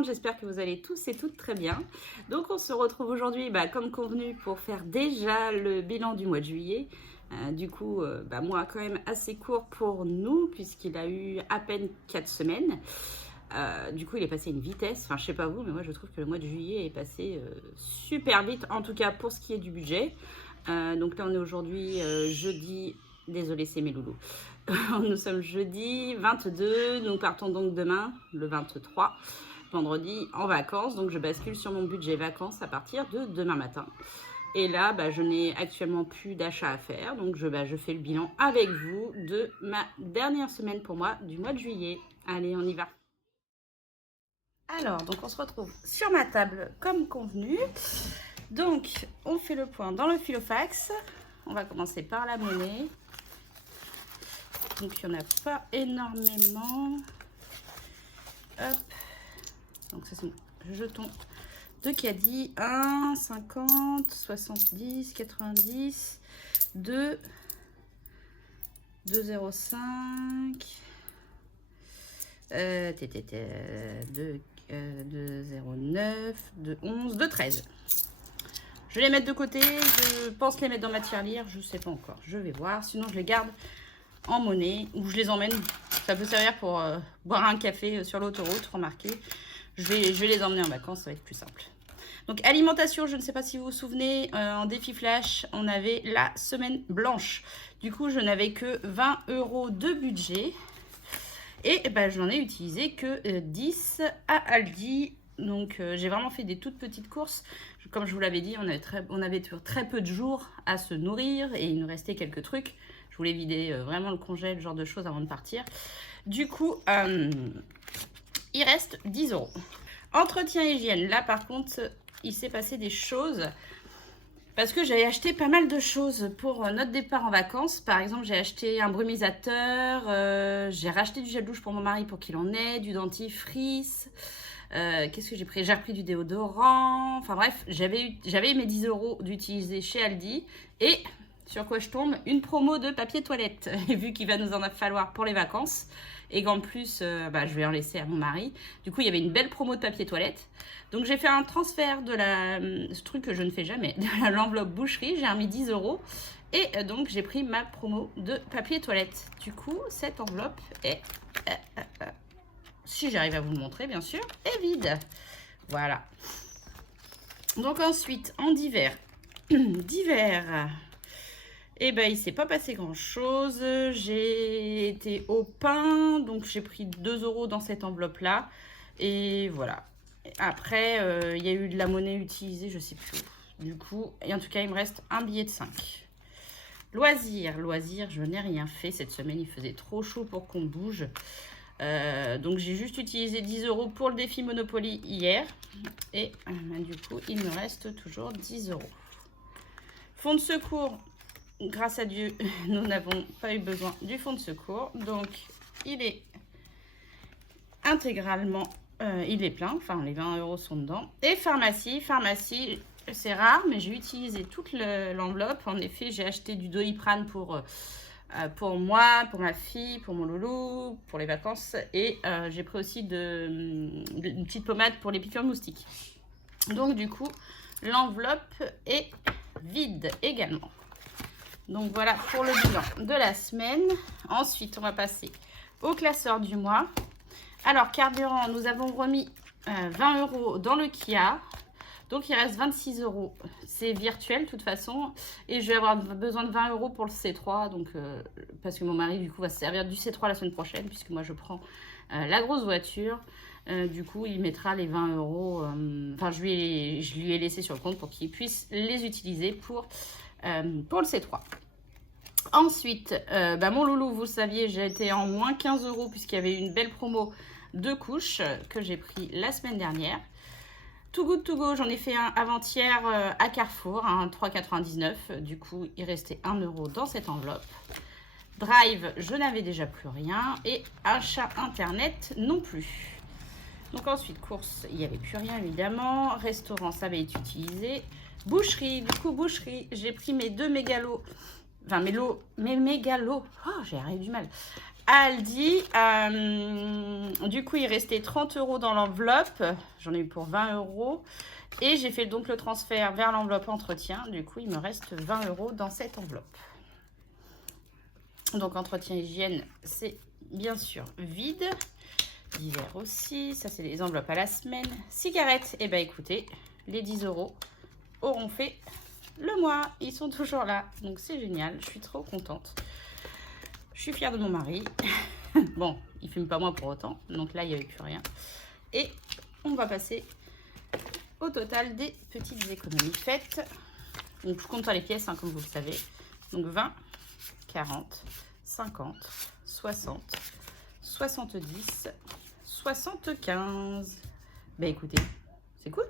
monde, j'espère que vous allez tous et toutes très bien. Donc on se retrouve aujourd'hui comme convenu pour faire déjà le bilan du mois de juillet. Mois quand même assez court pour nous puisqu'il a eu à peine 4 semaines. Du coup il est passé une vitesse, enfin je sais pas vous, mais moi je trouve que le mois de juillet est passé super vite, en tout cas pour ce qui est du budget. Donc là on est aujourd'hui jeudi, désolé c'est mes loulous. Nous sommes jeudi 22, nous partons donc demain, le 23, vendredi, en vacances. Donc je bascule sur mon budget vacances à partir de demain matin. Et là, je n'ai actuellement plus d'achat à faire. Donc je fais le bilan avec vous de ma dernière semaine pour moi du mois de juillet. Allez, on y va. Alors, donc on se retrouve sur ma table comme convenu. Donc, on fait le point dans le filofax. On va commencer par la monnaie. Donc, il n'y en a pas énormément. Hop. Donc, ça, c'est mon jeton de caddie. 1, 50, 70, 90, 2, 2,05, 2,09, 2,11, 2,13. Je vais les mettre de côté. Je pense les mettre dans ma tirelire. Je ne sais pas encore. Je vais voir. Sinon, je les garde en monnaie ou je les emmène. Ça peut servir pour boire un café sur l'autoroute, remarquez. Je vais les emmener en vacances, ça va être plus simple. Donc alimentation, je ne sais pas si vous vous souvenez, en défi flash, on avait la semaine blanche. Du coup, je n'avais que 20 € de budget. Et je n'en ai utilisé que 10 à Aldi. Donc j'ai vraiment fait des toutes petites courses. Comme je vous l'avais dit, on avait très peu de jours à se nourrir et il nous restait quelques trucs. Je voulais vider vraiment le congèle, ce genre de choses avant de partir. Du coup, il reste 10 €. Entretien hygiène. Là, par contre, il s'est passé des choses. Parce que j'avais acheté pas mal de choses pour notre départ en vacances. Par exemple, j'ai acheté un brumisateur. J'ai racheté du gel douche pour mon mari pour qu'il en ait. Du dentifrice. Qu'est-ce que j'ai pris? J'ai repris du déodorant. Enfin bref, j'avais mes 10 € d'utiliser chez Aldi. Et sur quoi je tombe? Une promo de papier toilette. Et vu qu'il va nous en falloir pour les vacances. Et qu'en plus, je vais en laisser à mon mari. Du coup, il y avait une belle promo de papier toilette. Donc, j'ai fait un transfert de ce truc que je ne fais jamais, de l'enveloppe boucherie. J'ai remis 10 €. Et donc, j'ai pris ma promo de papier toilette. Du coup, cette enveloppe est, si j'arrive à vous le montrer, bien sûr, est vide. Voilà. Donc, ensuite, en divers. Divers. Et il s'est pas passé grand chose. J'ai été au pain, donc j'ai pris 2 € dans cette enveloppe là. Et voilà. Après, il y a eu de la monnaie utilisée, je sais plus où. Du coup, et en tout cas, il me reste un billet de 5. Loisirs, je n'ai rien fait cette semaine. Il faisait trop chaud pour qu'on bouge. Donc j'ai juste utilisé 10 € pour le défi Monopoly hier. Et du coup, il me reste toujours 10 €. Fonds de secours. Grâce à Dieu, nous n'avons pas eu besoin du fonds de secours. Donc, il est intégralement, il est plein. Enfin, les 20 € sont dedans. Et pharmacie, c'est rare, mais j'ai utilisé toute l'enveloppe. En effet, j'ai acheté du Doliprane pour moi, pour ma fille, pour mon loulou, pour les vacances. Et j'ai pris aussi une petite pommade pour les piqûres de moustiques. Donc, du coup, l'enveloppe est vide également. Donc voilà pour le bilan de la semaine. Ensuite, on va passer au classeur du mois. Alors, carburant, nous avons remis 20 € dans le Kia. Donc, il reste 26 €. C'est virtuel, de toute façon. Et je vais avoir besoin de 20 € pour le C3. Donc, parce que mon mari, du coup, va se servir du C3 la semaine prochaine. Puisque moi, je prends la grosse voiture. Du coup, il mettra les 20 €. Enfin, je lui ai laissé sur le compte pour qu'il puisse les utiliser pour le C3. Ensuite, mon loulou, vous le saviez, j'ai été en moins 15 € puisqu'il y avait une belle promo de couches que j'ai pris la semaine dernière. Too Good To Go, j'en ai fait un avant-hier à Carrefour, 3,99 €. Du coup, il restait 1 € dans cette enveloppe. Drive, je n'avais déjà plus rien. Et achat internet non plus. Donc ensuite, course, il n'y avait plus rien évidemment. Restaurant, ça avait été utilisé. Boucherie, du coup, boucherie, j'ai pris mes 2 mégalos. Enfin, mes mégalos. Oh, j'ai du mal. Aldi. Du coup, il restait 30 € dans l'enveloppe. J'en ai eu pour 20 €. Et j'ai fait donc le transfert vers l'enveloppe entretien. Du coup, il me reste 20 € dans cette enveloppe. Donc, entretien hygiène, c'est bien sûr vide. Divers aussi. Ça, c'est les enveloppes à la semaine. Cigarettes, eh bien, écoutez, les 10 € auront fait le mois. Ils sont toujours là. Donc, c'est génial. Je suis trop contente. Je suis fière de mon mari. Bon, il ne fume pas moi pour autant. Donc là, il n'y avait plus rien. Et on va passer au total des petites économies faites. Donc, je compte pas les pièces, hein, comme vous le savez. Donc, 20, 40, 50, 60, 70, 75. Ben écoutez, c'est cool.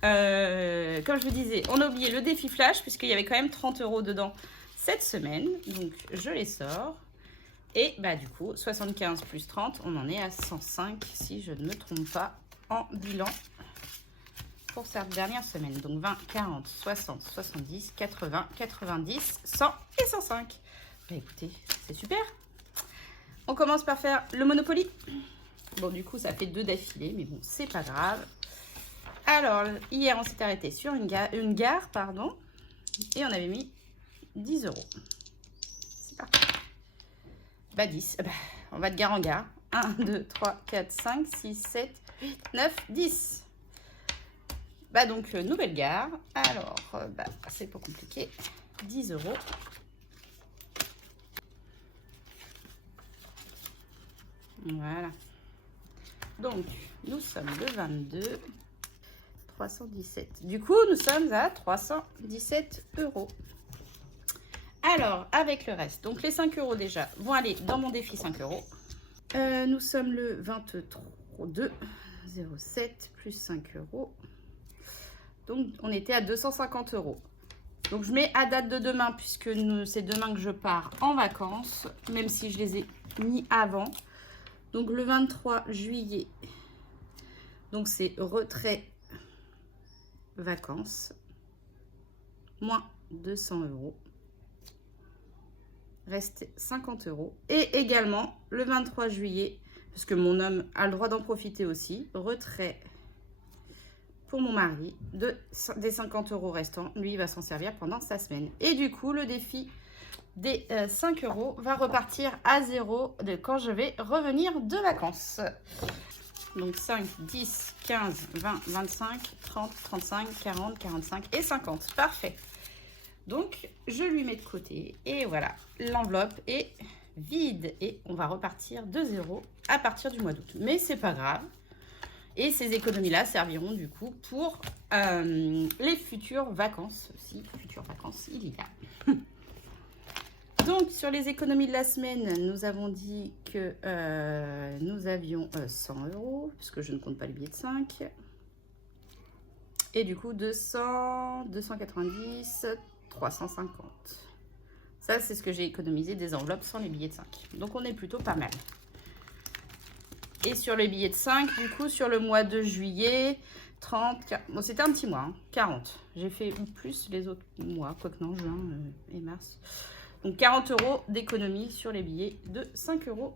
Comme je vous disais, on a oublié le défi flash puisqu'il y avait quand même 30 € dedans cette semaine. Donc, je les sors. Et bah du coup, 75 plus 30, on en est à 105 si je ne me trompe pas en bilan pour cette dernière semaine. Donc 20, 40, 60, 70, 80, 90, 100 et 105. Bah écoutez, c'est super. On commence par faire le Monopoly. Bon, du coup, ça fait 2 d'affilée, mais bon, c'est pas grave. Alors, hier, on s'est arrêté sur une gare, pardon, et on avait mis 10 €. C'est parti. Bah 10, bah, on va de gare en gare. 1, 2, 3, 4, 5, 6, 7, 8, 9, 10. Bah donc, nouvelle gare. Alors, bah, c'est pas compliqué. 10 €. Voilà. Donc, nous sommes le 22. 317. Du coup, nous sommes à 317 €. Alors, avec le reste, donc les 5 € déjà vont aller dans mon défi 5 €. Nous sommes le 23, 07 plus 5 €. Donc, on était à 250 €. Donc, je mets à date de demain, puisque c'est demain que je pars en vacances, même si je les ai mis avant. Donc, le 23 juillet, donc c'est retrait vacances, moins 200 €. Reste 50 €. Et également, le 23 juillet, parce que mon homme a le droit d'en profiter aussi, retrait pour mon mari des 50 € restants. Lui, il va s'en servir pendant sa semaine. Et du coup, le défi des 5 € va repartir à 0 quand je vais revenir de vacances. Donc 5, 10, 15, 20, 25, 30, 35, 40, 45 et 50. Parfait. Donc, je lui mets de côté. Et voilà, l'enveloppe est vide. Et on va repartir de 0 à partir du mois d'août. Mais c'est pas grave. Et ces économies-là serviront du coup pour les futures vacances. Si, futures vacances, il y a. Donc, sur les économies de la semaine, nous avons dit que nous avions 100 €, puisque je ne compte pas les billets de 5. Et du coup, 200, 290, 350. Ça, c'est ce que j'ai économisé des enveloppes sans les billets de 5. Donc, on est plutôt pas mal. Et sur les billets de 5, du coup, sur le mois de juillet, 30, 40, bon, c'était un petit mois, hein, 40. J'ai fait plus les autres mois, quoique non, juin et mars. Donc, 40 € d'économie sur les billets de 5 €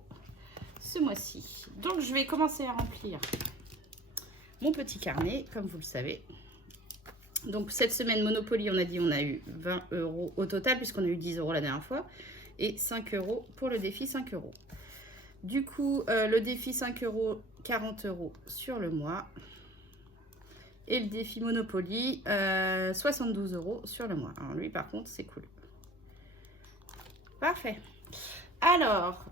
ce mois-ci. Donc, je vais commencer à remplir mon petit carnet, comme vous le savez. Donc, cette semaine, Monopoly, on a dit, on a eu 20 € au total, puisqu'on a eu 10 € la dernière fois. Et 5 € pour le défi 5 €. Du coup, le défi 5 €, 40 € sur le mois. Et le défi Monopoly, 72 € sur le mois. Alors, lui, par contre, c'est cool. Parfait. Alors,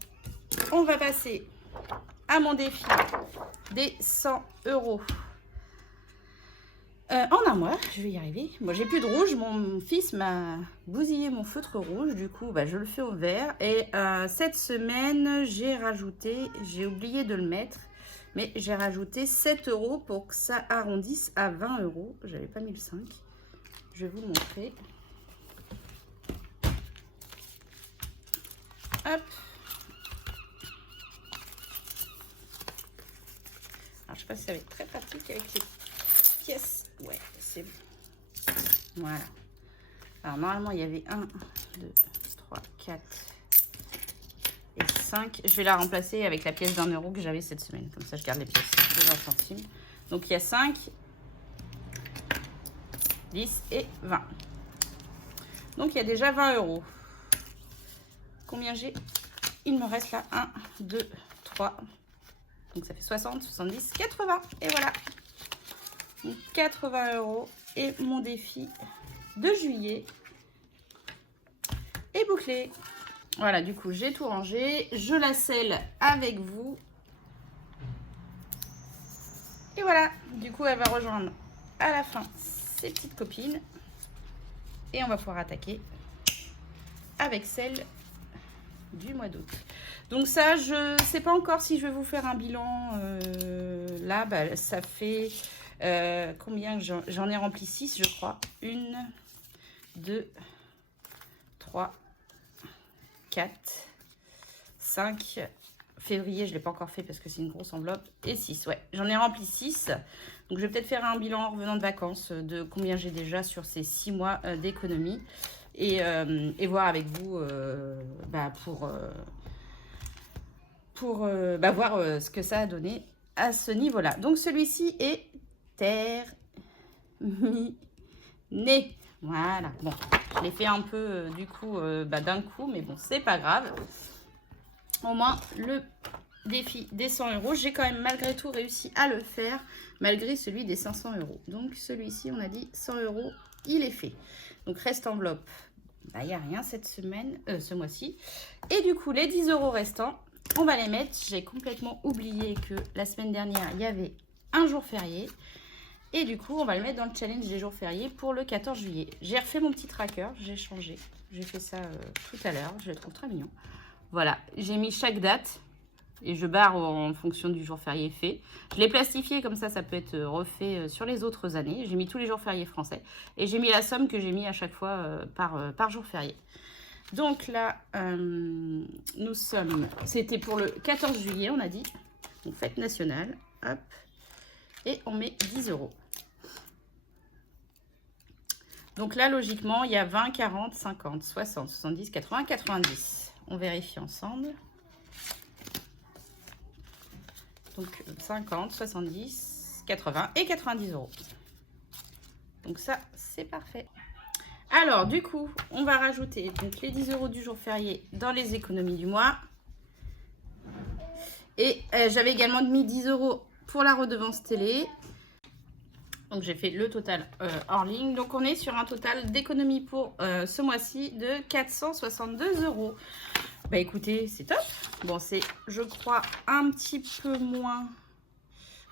on va passer à mon défi des 100 €. En un mois, je vais y arriver. Moi, j'ai plus de rouge. Mon fils m'a bousillé mon feutre rouge. Du coup, bah, je le fais au vert. Et cette semaine, j'ai oublié de le mettre, mais j'ai rajouté 7 € pour que ça arrondisse à 20 €. J'avais pas mis le 5. Je vais vous montrer. Hop. Alors, je sais pas si ça va être très pratique avec les pièces. Ouais, c'est bon. Voilà. Alors, normalement, il y avait 1, 2, 3, 4 et 5. 5. Je vais la remplacer avec la pièce d'1 € que j'avais cette semaine. Comme ça, je garde les pièces de 20 centimes. Donc, il y a 5, 10 et 20. Donc, il y a déjà 20 €. Combien j'ai? Il me reste là 1, 2, 3. Donc, ça fait 60, 70, 80. Et voilà. Donc, 80 €. Et mon défi de juillet est bouclé. Voilà, du coup, j'ai tout rangé. Je la scelle avec vous. Et voilà. Du coup, elle va rejoindre à la fin ses petites copines. Et on va pouvoir attaquer avec celle du mois d'août. Donc ça, je sais pas encore si je vais vous faire un bilan. Là, bah, ça fait combien? J'en ai rempli 6, je crois. 1, 2, 3, 4, 5. Février, je ne l'ai pas encore fait parce que c'est une grosse enveloppe. Et 6, ouais. J'en ai rempli 6. Donc, je vais peut-être faire un bilan en revenant de vacances de combien j'ai déjà sur ces 6 mois d'économie. Et voir avec vous bah, pour voir ce que ça a donné à ce niveau-là. Donc, celui-ci est terminé. Voilà. Bon, je l'ai fait un peu du coup d'un coup, mais bon, c'est pas grave. Au moins, le défi des 100 €, j'ai quand même malgré tout réussi à le faire, malgré celui des 500 €. Donc, celui-ci, on a dit 100 €, il est fait. Donc, reste enveloppe. Bah, il n'y a rien cette semaine, ce mois-ci. Et du coup, les 10 € restants, on va les mettre. J'ai complètement oublié que la semaine dernière, il y avait un jour férié. Et du coup, on va le mettre dans le challenge des jours fériés pour le 14 juillet. J'ai refait mon petit tracker, j'ai changé. J'ai fait ça tout à l'heure, je le trouve très mignon. Voilà, j'ai mis chaque date et je barre en fonction du jour férié fait. Je l'ai plastifié comme ça peut être refait sur les autres années. J'ai mis tous les jours fériés français et j'ai mis la somme que j'ai mis à chaque fois par jour férié. Donc là, nous sommes, c'était pour le 14 juillet, on a dit, donc fête nationale, hop, et on met 10 €. Donc là, logiquement, il y a 20, 40, 50, 60, 70, 80, 90. On vérifie ensemble. Donc 50, 70, 80 et 90 €. Donc ça, c'est parfait. Alors, du coup, on va rajouter donc, les 10 € du jour férié dans les économies du mois. Et j'avais également mis 10 € pour la redevance télé. Donc, j'ai fait le total hors ligne. Donc, on est sur un total d'économie pour ce mois-ci de 462 €. Bah, écoutez, c'est top. Bon, c'est, je crois, un petit peu moins.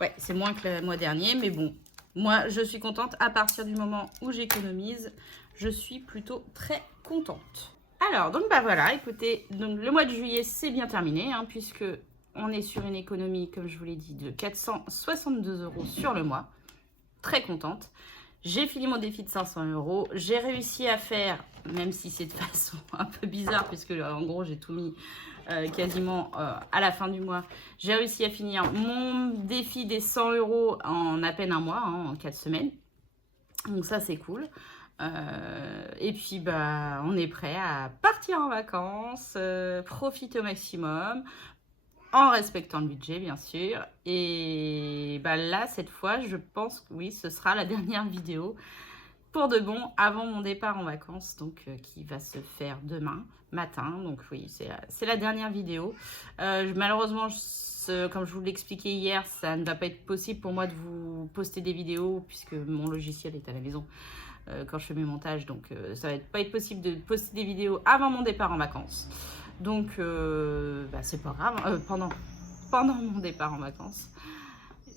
Ouais, c'est moins que le mois dernier. Mais bon, moi, je suis contente. À partir du moment où j'économise, je suis plutôt très contente. Alors, donc, bah voilà, écoutez, donc, le mois de juillet, c'est bien terminé, hein, puisque on est sur une économie, comme je vous l'ai dit, de 462 € sur le mois. Très contente. J'ai fini mon défi de 500 €. J'ai réussi à faire, même si c'est de façon un peu bizarre, puisque en gros j'ai tout mis quasiment à la fin du mois. J'ai réussi à finir mon défi des 100 € en à peine un mois, hein, en 4 semaines. Donc ça c'est cool. Et puis bah on est prêt à partir en vacances, profiter au maximum. En respectant le budget, bien sûr. Et bah là, cette fois, je pense que oui, ce sera la dernière vidéo pour de bon avant mon départ en vacances, donc qui va se faire demain matin. Donc oui, c'est la dernière vidéo. Malheureusement, comme je vous l'expliquais hier, ça ne va pas être possible pour moi de vous poster des vidéos puisque mon logiciel est à la maison quand je fais mes montages. Donc ça va pas être possible de poster des vidéos avant mon départ en vacances. Donc, bah, c'est pas grave, pendant mon départ en vacances.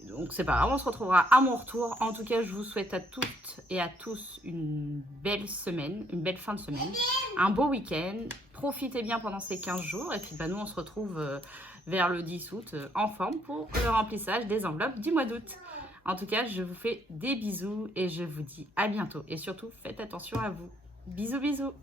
Donc, c'est pas grave, on se retrouvera à mon retour. En tout cas, je vous souhaite à toutes et à tous une belle semaine, une belle fin de semaine, un beau week-end. Profitez bien pendant ces 15 jours. Et puis, bah, nous, on se retrouve vers le 10 août en forme pour le remplissage des enveloppes du mois d'août. En tout cas, je vous fais des bisous et je vous dis à bientôt. Et surtout, faites attention à vous. Bisous, bisous.